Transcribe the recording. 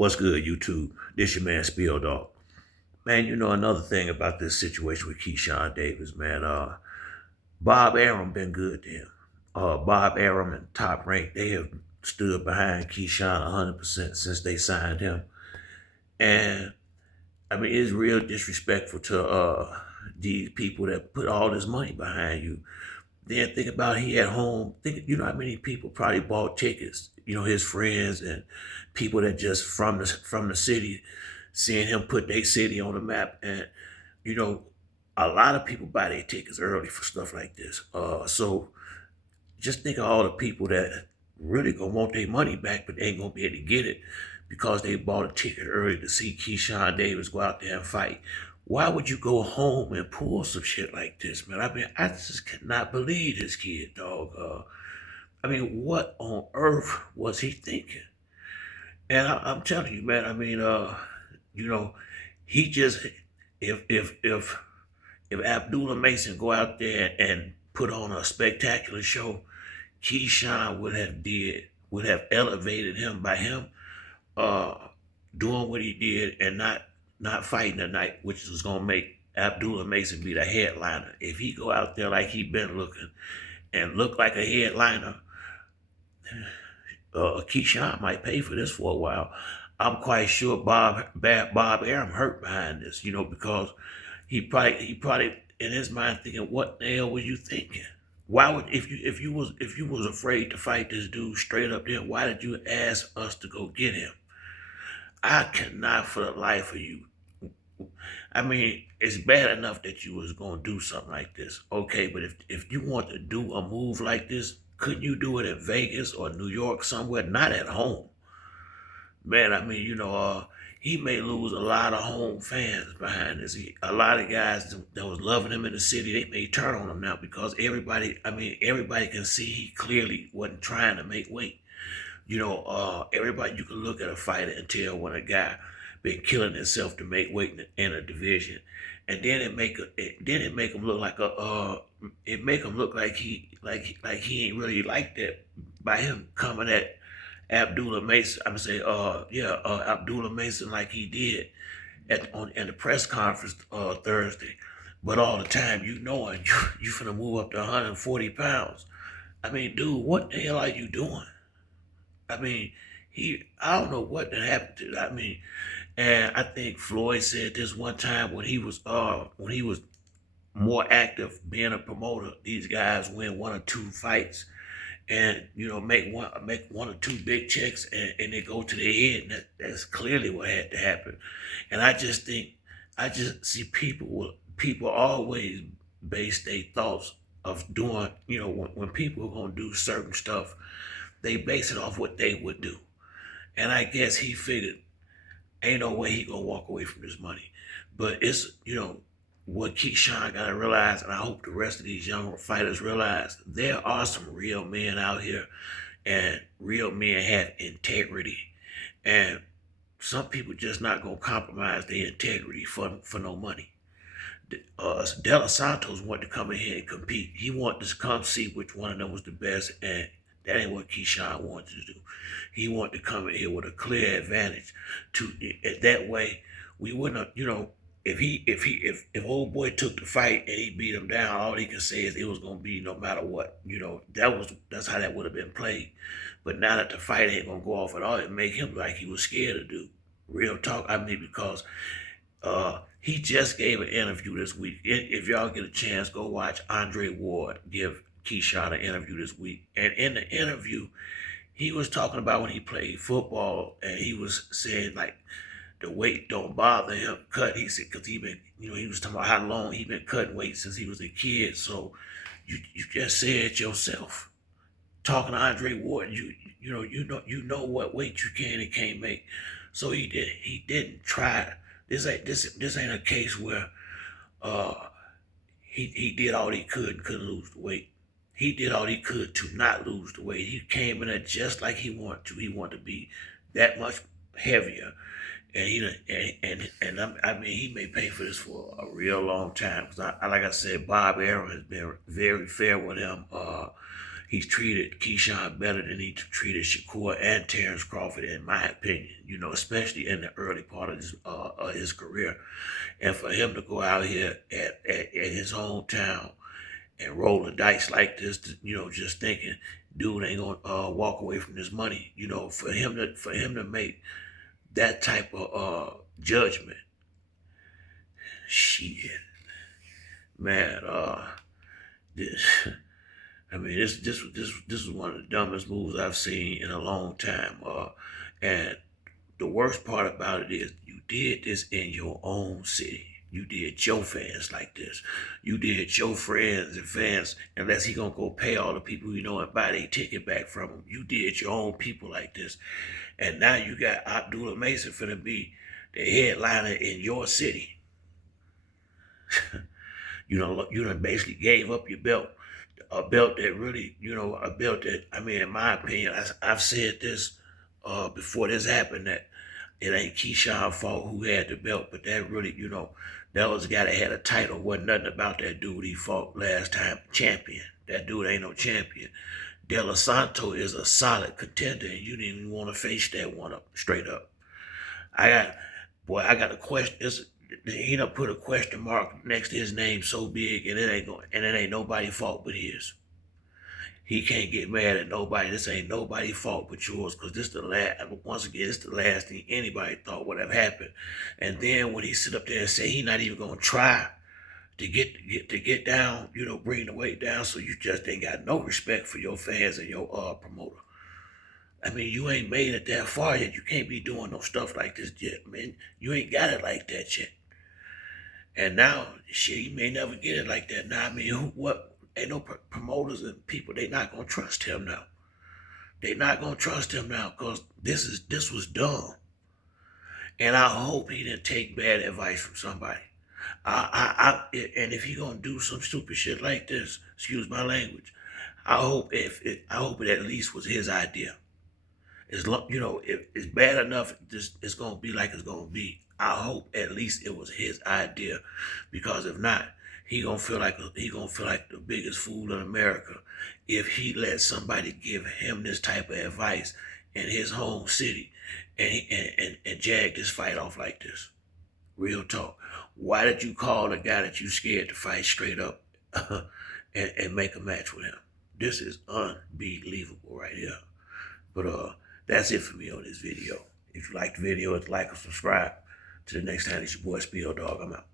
What's good, YouTube? This your man Spiel Dog. Man, you know another thing about this situation with Keyshawn Davis, man. Bob Arum been good to him. Bob Arum and Top Rank, they have stood behind Keyshawn 100% since they signed him. And I mean, it's real disrespectful to these people that put all this money behind you. Then think about he at home. Think you know how many people probably bought tickets. You know his friends and people that just from the city, seeing him put their city on the map. And you know, a lot of people buy their tickets early for stuff like this. So just think of all the people that really gonna want their money back, but they ain't gonna be able to get it because they bought a ticket early to see Keyshawn Davis go out there and fight. Why would you go home and pull some shit like this, man? I mean, I just cannot believe this kid, dog. I mean, what on earth was he thinking? And I'm telling you, man. I mean, you know, he just if Abdullah Mason go out there and put on a spectacular show, Keyshawn would have elevated him by him uh doing what he did and not fighting tonight, which is gonna make Abdullah Mason be the headliner. If he go out there like he been looking and look like a headliner, Keyshawn might pay for this for a while. I'm quite sure Bob Arum hurt behind this, you know, because he probably in his mind thinking, what the hell were you thinking? Why would if you was afraid to fight this dude straight up there, why did you ask us to go get him? I cannot for the life of you. I mean, it's bad enough that you was gonna do something like this. Okay, but if you want to do a move like this, couldn't you do it in Vegas or New York somewhere? Not at home. Man, I mean, he may lose a lot of home fans behind this. A lot of guys that was loving him in the city, they may turn on him now because everybody can see he clearly wasn't trying to make weight. Everybody, you can look at a fighter and tell when a guy been killing himself to make weight in a division, and then it make him look like it make him look like he ain't really like that by him coming at Abdullah Mason. I'm gonna say, Abdullah Mason like he did in the press conference Thursday, but all the time you knowing you finna move up to 140 pounds. I mean, dude, what the hell are you doing? I mean, I don't know what that happened to. I mean, and I think Floyd said this one time when he was more active being a promoter. These guys win one or two fights, and make one or two big checks, and they go to their head. And that's clearly what had to happen. And I just see people always base their thoughts of doing. When people are gonna do certain stuff, they base it off what they would do. And I guess he figured ain't no way he gonna walk away from this money. But it's what Keyshawn gotta realize, and I hope the rest of these young fighters realize, there are some real men out here, and real men have integrity. And some people just not gonna compromise their integrity for no money. De Los Santos wanted to come in here and compete. He wanted to come see which one of them was the best, and that ain't what Keyshawn wanted to do. He wanted to come in here with a clear advantage. That way, we wouldn't have, if old boy took the fight and he beat him down, all he can say is it was gonna be no matter what. That's how that would have been played. But now that the fight ain't gonna go off at all, it make him like he was scared to do. Real talk. I mean, because he just gave an interview this week. If y'all get a chance, go watch Andre Ward give Keyshawn an interview this week. And in the interview, he was talking about when he played football, and he was saying like the weight don't bother him cut. He said because he was talking about how long he been cutting weight since he was a kid. So you just said it yourself. Talking to Andre Ward, you know what weight you can and can't make. So he didn't try. This ain't a case where uh he did all he could and couldn't lose the weight. He did all he could to not lose the weight. He came in there just like he wanted to. He wanted to be that much heavier, and I mean, he may pay for this for a real long time. Because like I said, Bob Arum has been very fair with him. He's treated Keyshawn better than he treated Shakur and Terrence Crawford, in my opinion. Especially in the early part of his career, and for him to go out here at his hometown and roll the dice like this, just thinking dude ain't gonna walk away from this money. For him to make that type of judgment, shit, man. This, I mean, this is one of the dumbest moves I've seen in a long time. And the worst part about it is you did this in your own city. You did your fans like this. You did your friends and fans, unless he gonna go pay all the people and buy their ticket back from him. You did your own people like this. And now you got Abdullah Mason finna be the headliner in your city. You done basically gave up your belt. A belt that really, a belt that, I mean, in my opinion, I've said this before this happened, that it ain't Keyshawn's fault who had the belt, but that really, that was the guy that had a title. Wasn't nothing about that dude he fought last time. Champion. That dude ain't no champion. De La Santo is a solid contender, and you didn't even want to face that one up, straight up. I got a question. He done put a question mark next to his name so big, and it ain't nobody's fault but his. He can't get mad at nobody. This ain't nobody's fault but yours, because this the last thing anybody thought would have happened. And then when he sit up there and say he not even gonna try to get down, bring the weight down, so you just ain't got no respect for your fans and your promoter. I mean, you ain't made it that far yet. You can't be doing no stuff like this yet, man. You ain't got it like that yet. And now, shit, you may never get it like that. Now, I mean, ain't no promoters and people, they not gonna trust him now. They not gonna trust him now, because this was dumb. And I hope he didn't take bad advice from somebody. And if he gonna do some stupid shit like this, excuse my language, I hope it at least was his idea. If it's bad enough, it's gonna be like it's gonna be. I hope at least it was his idea, because if not, he gonna feel like the biggest fool in America if he let somebody give him this type of advice in his home city and jag this fight off like this. Real talk. Why did you call the guy that you scared to fight straight up and make a match with him? This is unbelievable right here. But that's it for me on this video. If you like the video, like and subscribe. Till the next time, it's your boy Spill Dog. I'm out.